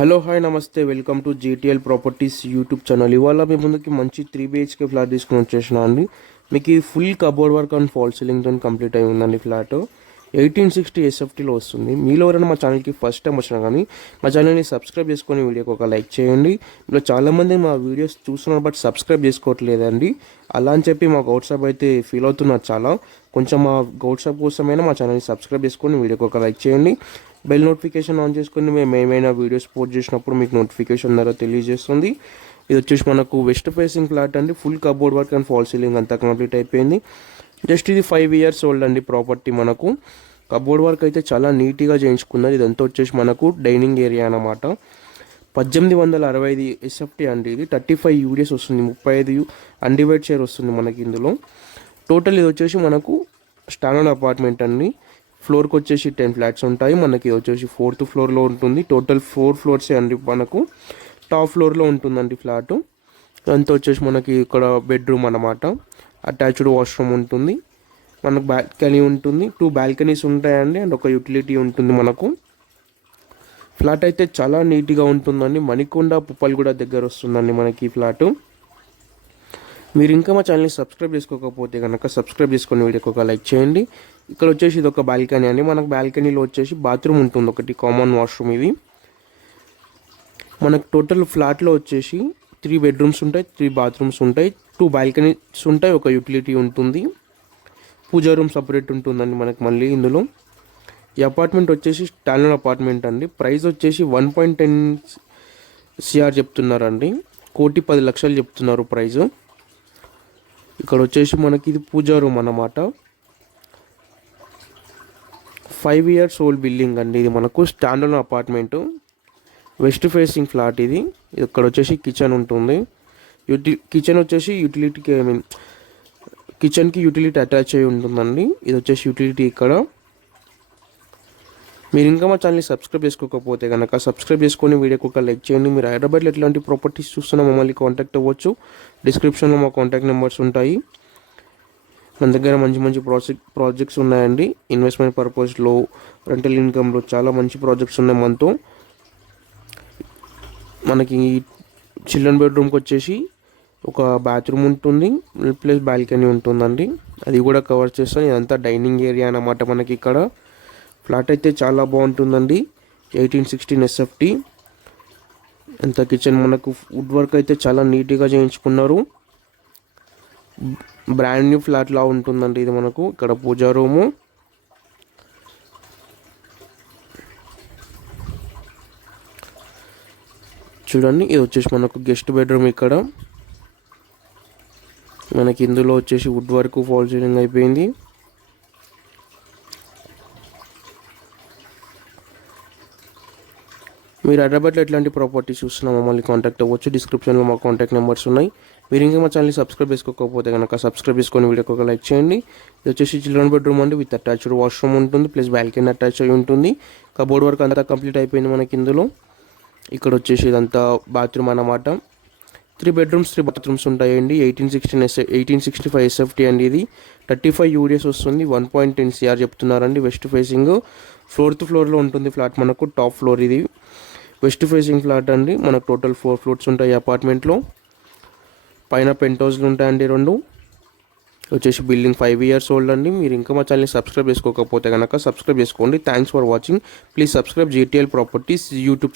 Hello hi నమస్తే, welcome to GTL properties YouTube channel. ఇవాళ మీ ముందుకి మంచి 3 BHK ఫ్లాట్ తీసుకుని వచ్చేసిన అండి. మీకు ఇది full cupboard work and false సీలింగ్తో కంప్లీట్ అయి ఉందండి. ఫ్లాట్ 1860 SFTలో వస్తుంది. మీలో ఎవరైనా మా ఛానల్కి ఫస్ట్ టైం వచ్చినా కానీ మా ఛానల్ని సబ్స్క్రైబ్ చేసుకొని వీడియోకి ఒక లైక్ చేయండి. ఇలా చాలామంది మా వీడియోస్ చూస్తున్నారు బట్ సబ్స్క్రైబ్ చేసుకోవట్లేదండి. అలా అని చెప్పి మా గౌట్సాప్ అయితే ఫీల్ అవుతున్నారు చాలా. కొంచెం మా గౌట్సాప్ కోసమైనా మా ఛానల్ని సబ్స్క్రైబ్ చేసుకొని వీడియోకి ఒక లైక్ చేయండి. బెల్ నోటిఫికేషన్ ఆన్ చేసుకొని మేము ఏమైనా వీడియోస్ పోస్ట్ చేసినప్పుడు మీకు నోటిఫికేషన్ ద్వారా తెలియజేస్తుంది. ఇది వచ్చేసి మనకు వెస్ట్ ఫేసింగ్ ఫ్లాట్ అండి. Full cupboard work and fall ceiling అంతా కంప్లీట్ అయిపోయింది. జస్ట్ ఇది 5 years ఓల్డ్ అండి ప్రాపర్టీ. మనకు కబోర్డ్ వర్క్ అయితే చాలా నీట్గా చేయించుకున్నది. ఇదంతా వచ్చేసి మనకు డైనింగ్ ఏరియా అన్నమాట. 1865 SFT అండి. ఇది 35 UDS వస్తుంది. 35 అన్డివైడ్ షేర్ వస్తుంది మనకి ఇందులో. టోటల్ ఇది వచ్చేసి మనకు స్టాండర్డ్ అపార్ట్మెంట్ అండి. ఫ్లోర్కి వచ్చేసి 10 ఫ్లాట్స్ ఉంటాయి. మనకి వచ్చేసి 4th ఫ్లోర్లో ఉంటుంది. టోటల్ 4 ఫ్లోర్సే అండి. మనకు టాప్ ఫ్లోర్లో ఉంటుందండి ఫ్లాట్. అంతా వచ్చేసి మనకి ఇక్కడ బెడ్రూమ్ అన్నమాట. అటాచ్డ్ వాష్రూమ్ ఉంటుంది. మనకు బాల్కనీ ఉంటుంది. 2 బాల్కనీస్ ఉంటాయండి అండ్ ఒక యూటిలిటీ ఉంటుంది. మనకు ఫ్లాట్ అయితే చాలా నీట్గా ఉంటుందండి. మణికొండ పుప్పల్గూడ దగ్గర వస్తుందండి మనకి ఈ ఫ్లాటు. మీరు ఇంకా మా ఛానల్ని సబ్స్క్రైబ్ చేసుకోకపోతే కనుక సబ్స్క్రైబ్ చేసుకొని వీడియోకి ఒక లైక్ చేయండి. ఇక్కడ వచ్చేసి ఇది ఒక బాల్కనీ అండి. మనకు బాల్కనీలో వచ్చేసి బాత్రూమ్ ఉంటుంది, ఒకటి కామన్ వాష్రూమ్. ఇది మనకు టోటల్ ఫ్లాట్లో వచ్చేసి 3 బెడ్రూమ్స్ ఉంటాయి, 3 బాత్రూమ్స్ ఉంటాయి, 2 బాల్కనీస్ ఉంటాయి, ఒక యూటిలిటీ ఉంటుంది. పూజా రూమ్ సపరేట్ ఉంటుందండి మనకు మళ్ళీ ఇందులో. ఈ అపార్ట్మెంట్ వచ్చేసి స్టాండర్డ్ అపార్ట్మెంట్ అండి. ప్రైస్ వచ్చేసి 1.10 CR చెప్తున్నారండి. 1,10,00,000 చెప్తున్నారు ప్రైస్. ఇక్కడ వచ్చేసి మనకి ఇది పూజా రూమ్ అన్నమాట. 5 years ఓల్డ్ బిల్డింగ్ అండి. ఇది మనకు standard apartment, west facing flat. ఇది ఇక్కడ వచ్చేసి కిచెన్ ఉంటుంది. కిచెన్ వచ్చేసి యూటిలిటీకి కిచెన్కి యూటిలిటీ అటాచ్ అయి ఉంటుందండి. ఇది వచ్చేసి యూటిలిటీ ఇక్కడ. మీరు ఇంకా మా ఛానల్ని సబ్స్క్రైబ్ చేసుకోకపోతే కనుక సబ్స్క్రైబ్ చేసుకొని వీడియోకి ఒక లైక్ చేయండి. మీరు హైదరాబాద్లో ఎట్లాంటి ప్రాపర్టీస్ చూస్తున్నా మమ్మల్ని కాంటాక్ట్ అవ్వచ్చు. డిస్క్రిప్షన్లో మా కాంటాక్ట్ నెంబర్స్ ఉంటాయి. మన దగ్గర మంచి మంచి ప్రాజెక్ట్స్ ఉన్నాయండి. ఇన్వెస్ట్మెంట్ పర్పస్లో, రెంటల్ ఇన్కమ్లో చాలా మంచి ప్రాజెక్ట్స్ ఉన్నాయి మనతో. మనకి చిల్డ్రన్ బెడ్రూమ్కి వచ్చేసి ఒక బాత్రూమ్ ఉంటుంది ప్లస్ బాల్కనీ ఉంటుందండి. అది కూడా కవర్ చేస్తాను. ఇదంతా డైనింగ్ ఏరియా అన్నమాట మనకి ఇక్కడ. ఫ్లాట్ అయితే చాలా బాగుంటుందండి. 1816 SFT. ఎంత కిచెన్ మనకు వుడ్ వర్క్ అయితే చాలా నీట్గా చేయించుకున్నారు. బ్రాండ్ న్యూ ఫ్లాట్ లా ఉంటుందండి ఇది మనకు. ఇక్కడ పూజా రూము, చూడండి. ఇది వచ్చేసి మనకు గెస్ట్ బెడ్రూమ్. ఇక్కడ మనకి ఇందులో వచ్చేసి వుడ్ వర్క్, ఫాల్ సీలింగ్ అయిపోయింది. మీరు హైదరాబాద్లో ఎట్లాంటి ప్రాపర్టీస్ చూస్తున్నా మమ్మల్ని కాంటాక్ట్ అవ్వచ్చు. డిస్క్రిప్షన్లో మా కాంటాక్ట్ నెంబర్స్ ఉన్నాయి. మీరు ఇంకా మా ఛానల్ని సబ్స్క్రైబ్ చేసుకోకపోతే కనుక సబ్స్క్రైబ్ చేసుకొని వీడియోకి ఒక లైక్ చేయండి. ఇది వచ్చేసి చిల్డ్రన్ బెడ్రూమ్ అండి. విత్ అటాచ్డ్ వాష్రూమ్ ఉంటుంది ప్లస్ బాల్కనీ అటాచ్ అయి ఉంటుంది. కబోర్డ్ వర్క్ అంతా కంప్లీట్ అయిపోయింది మనకి ఇందులో. ఇక్కడ వచ్చేసి ఇదంతా బాత్రూమ్ అన్నమాట. 3 bedrooms 3 bathrooms ఉంటాయండి. 1865 SFT అండి. ఇది 35 UDS వస్తుంది. 1.10 CR చెప్తున్నారండి. వెస్ట్ ఫేసింగ్ 4th ఫ్లోర్లో ఉంటుంది ఫ్లాట్ మనకు. టాప్ ఫ్లోర్ ఇది. వెస్ట్ ఫేసింగ్ ఫ్లాట్ అండి. మనకు టోటల్ 4 ఫ్లోర్స్ ఉంటాయి అపార్ట్మెంట్లో. పైన పెంట్ హౌస్లు ఉంటాయండి 2. వచ్చేసి బిల్డింగ్ 5 years ఓల్డ్ అండి. మీరు ఇంకా మా ఛానల్ని సబ్స్క్రైబ్ చేసుకోకపోతే కనుక సబ్స్క్రైబ్ చేసుకోండి. Thanks for watching. Please subscribe GTL properties YouTube.